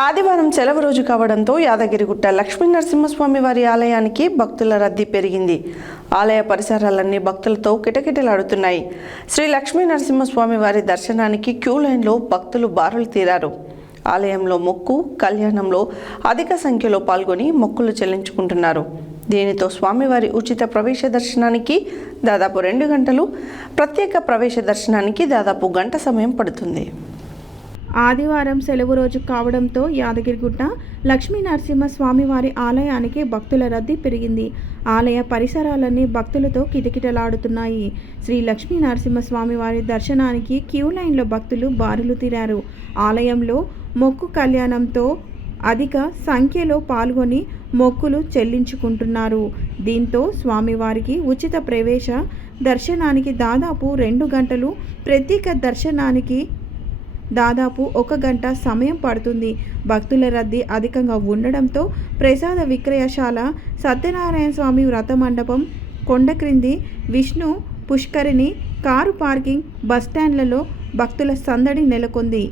ఆదివారం సెలవు రోజు కావడంతో యాదగిరిగుట్ట లక్ష్మీ నరసింహస్వామి వారి ఆలయానికి భక్తుల రద్దీ పెరిగింది. ఆలయ పరిసరాలన్నీ భక్తులతో కిటకిటలాడుతున్నాయి. శ్రీ లక్ష్మీ నరసింహస్వామి వారి దర్శనానికి క్యూ లైన్లో భక్తులు బారులు తీరారు. ఆలయంలో మొక్కు కళ్యాణంలో అధిక సంఖ్యలో పాల్గొని మొక్కులు చెల్లించుకుంటున్నారు. దీనితో స్వామివారి ఉచిత ప్రవేశ దర్శనానికి దాదాపు 2 గంటలు, ప్రత్యేక ప్రవేశ దర్శనానికి దాదాపు గంట సమయం పడుతుంది. ఆదివారం సెలవు రోజు కావడంతో యాదగిరిగుట్ట లక్ష్మీ నరసింహస్వామి వారి ఆలయానికి భక్తుల రద్దీ పెరిగింది. ఆలయ పరిసరాలన్నీ భక్తులతో కిటకిటలాడుతున్నాయి. శ్రీ లక్ష్మీ నరసింహస్వామి వారి దర్శనానికి క్యూ లైన్లో భక్తులు బారులు తీరారు. ఆలయంలో మొక్కు కళ్యాణంతో అధిక సంఖ్యలో పాల్గొని మొక్కులు చెల్లించుకుంటున్నారు. దీంతో స్వామివారికి ఉచిత ప్రవేశ దర్శనానికి దాదాపు 2 గంటలు, ప్రత్యేక దర్శనానికి దాదాపు 1 గంట సమయం పడుతుంది. భక్తుల రద్దీ అధికంగా ఉండడంతో ప్రసాద విక్రయశాల, సత్యనారాయణ స్వామి వ్రత మండపం, కొండక్రింది విష్ణు పుష్కరిణి, కారు పార్కింగ్, బస్టాండ్లలో భక్తుల సందడి నెలకొంది.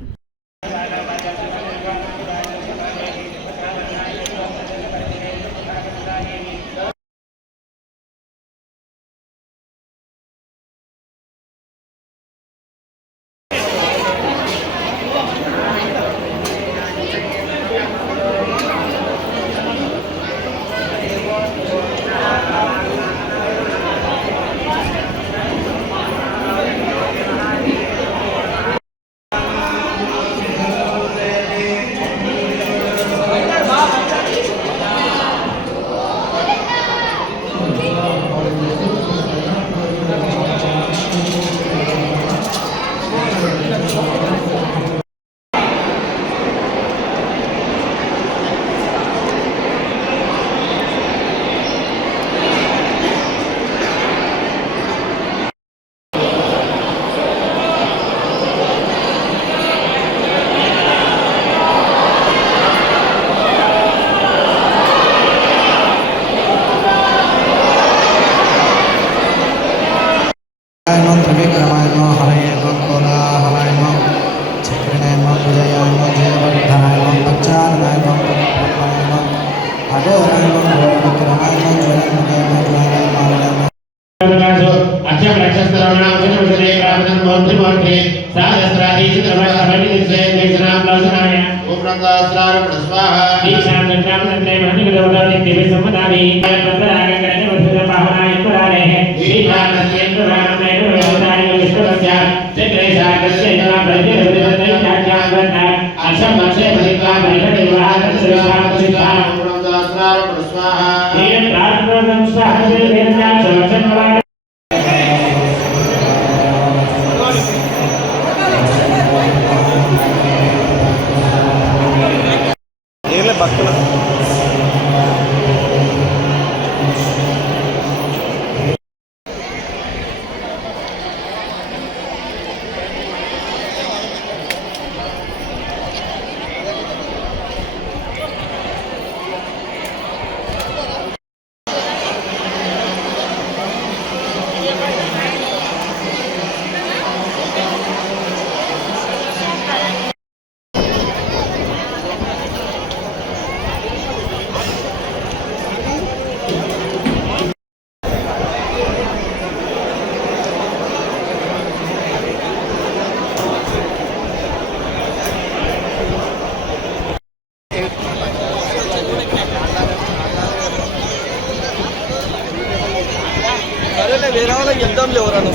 వేరే వాళ్ళకి చెప్తాంలే ఎవరన్నా